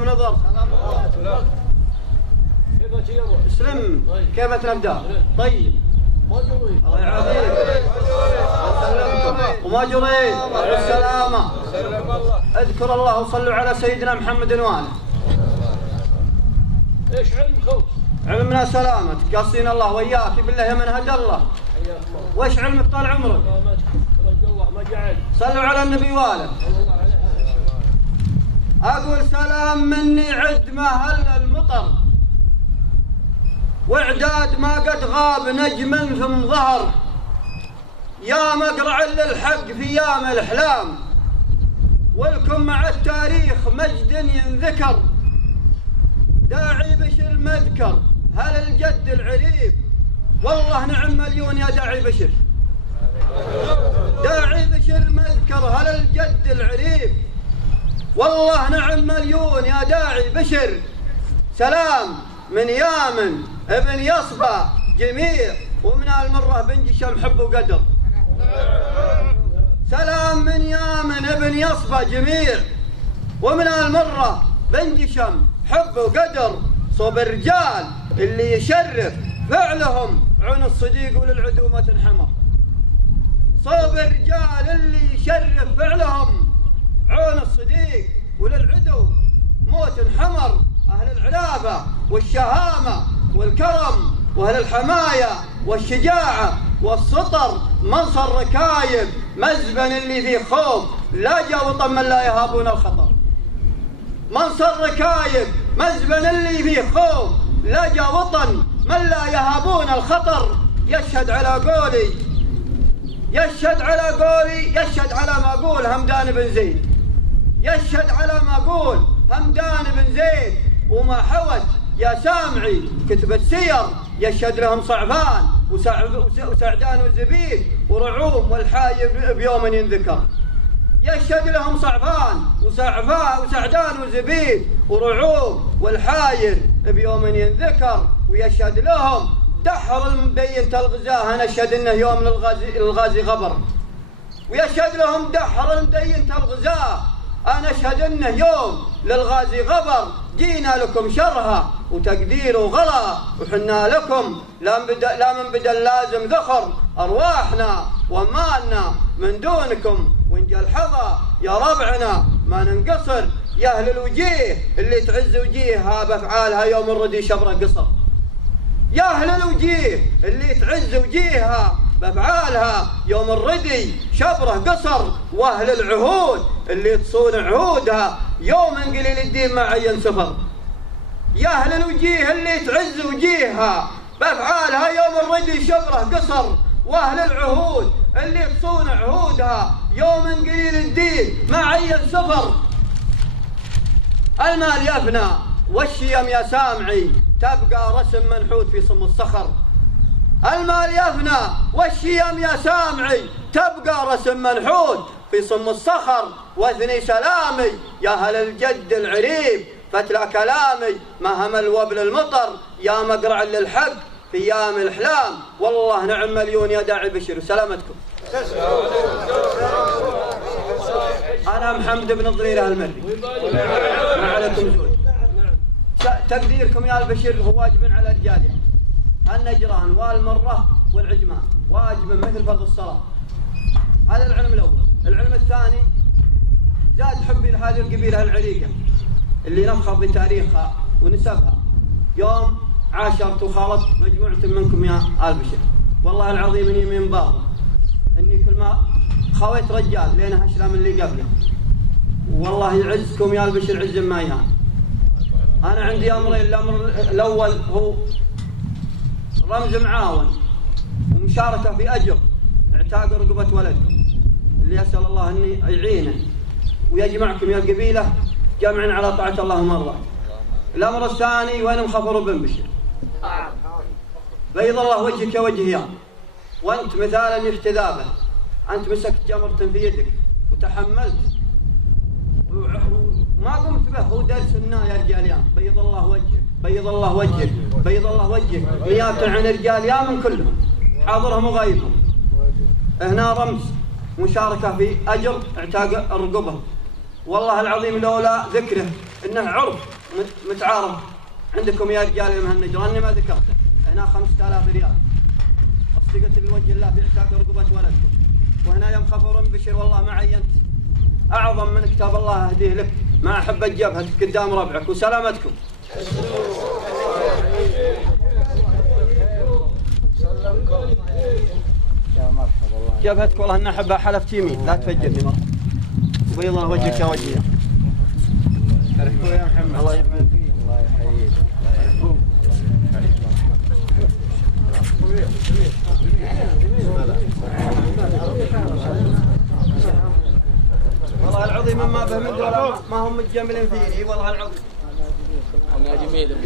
سلام نظر. اسلم. كيف تنبدا؟ طيب. الله يعافيك. وما جريت بالسلامة. اذكر الله وصلوا على سيدنا محمد وآله. ايش علم خوف؟ علمنا سلامتك، قصينا الله وياك بالله منهج الله. وش علمك طال عمرك؟ ما جعل. صلوا على النبي وآله. أقول سلام مني عد ما هل المطر، واعداد ما قد غاب نجم ثم ظهر، يا مقرع للحق في يام الأحلام، ولكم مع التاريخ مجد ينذكر، داعي بشر مذكر هل الجد العريب، والله نعم مليون يا داعي بشر. داعي بشر مذكر هل الجد العريب، والله نعم مليون يا داعي بشر. سلام من يامن ابن يصبى جميع، ومن المرة بن جشم حب وقدر. سلام من يامن ابن يصبى جميع، ومن المرة بن جشم حب وقدر، صوب الرجال اللي يشرف فعلهم عن الصديق وللعدو ما تنحمر. صوب الرجال اللي يشرف فعلهم عون الصديق وللعدو موت انحمر. أهل العلافة والشهامة والكرم، وأهل الحماية والشجاعة والسطر، منصر ركايب مزبن اللي فيه خوف، لا جا وطن من لا يهابون الخطر. منصر ركايب مزبن اللي فيه خوف، لا جا وطن من لا يهابون الخطر. يشهد على قولي، يشهد على قولي، يشهد على ما أقول همدان بن زيد، يشهد على ما أقول همدان بن زيد. وما حوت يا سامعي كتبت سير، يشهد لهم صعفان وسعدان وزبيد ورعوم والحايب بيوم ينذكر. يشهد لهم صعفان وسعدان وزبيد ورعوم والحاير بيوم ينذكر. ويشهد لهم دحر المبين الغزاه، نشهد انه يوم للغازي غبر. ويشهد لهم دحر المبين الغزاه، أنا أشهد إنه يوم للغازي غبر. جينا لكم شرها وتقدير وغلا، وحنا لكم لا من بدل لازم ذخر. أرواحنا ومالنا من دونكم ونجا الحظى يا ربعنا ما ننقصر. يا أهل الوجيه اللي تعز وجيهها بأفعالها يوم الردي شبره قصر. يا أهل الوجيه اللي تعز وجيهها بأفعالها يوم الردي شبره قصر. وأهل العهود اللي تصون عهودها يوم قليل الدين ما عين سفر. يا أهل الوجيه اللي تعز وجيهها بأفعالها يوم الردي شبره قصر. وأهل العهود اللي تصون عهودها يوم قليل الدين ما عين سفر. المال يفنى والشيم يا سامعي تبقى رسم منحوت في صم الصخر. المال يفنى والشيم يا سامعي تبقى رسم منحوت في صم الصخر. واثني سلامي يا أهل الجد العريب، فتلى كلامي ما هم الوبل المطر، يا مقرع للحق في ايام الاحلام. والله نعم مليون يا داعي بشر. سلامتكم. انا محمد بن ضريره المري. ما عليكم زود. تقديركم يا البشير هو واجب على رجالها النجران والمره والعجمان، واجب مثل فرض الصلاه. هذا العلم الاول. العلم الثاني زاد حبي لهذه القبيله العريقه اللي نفخر بتاريخها ونسبها. يوم عاشرت وخالطت مجموعه منكم يا آل بشير، والله العظيم اني من باغ اني كل ما خويت رجال لينه اشلام اللي قبله. والله يعزكم يا آل بشير عز ما يهان. انا عندي امرين. الامر الاول هو رمز معاون ومشاركه في اجر اعتاق رقبه ولد اللي اسال الله اني يعينه ويجمعكم يا القبيله جمعا على طاعه الله مرضى. الامر الثاني وين مخفر بن بشير، بيض الله وجهك وجهي، وانت مثالا لاحتذابه. انت مسكت جمره في يدك وتحملت وما قمت به. هو درس لنا يا رجاليان. بيض الله وجهك، بيض الله وجهك، بيض الله وجهك، نيابه عن رجاليان من كلهم حاضرهم وغايبهم. هنا رمز مشاركه في اجر اعتاق الرقبه. والله العظيم لولا ذكره انه عرض متعارض عندكم يا رجال يا مهالنجران ما ذكرته هنا 5000 ريال اصدقت لوجه الله في عتاق رقبة ولدكم وهنا يوم خفر بشر والله ما عينت اعظم من كتاب الله اهديه لك ما احب جبهتك قدام ربعك وسلامتكم. يا مرحبا الله جبهتك والله اني احبها حلفت يمين لا تفجرني مرة بيض الله وجهك يا وجهي. يا محمد الله يبارك فيك. الله يحييك والله العظيم ما فهمت ولا ما هم متجملين فيني والله العظيم. انا جميل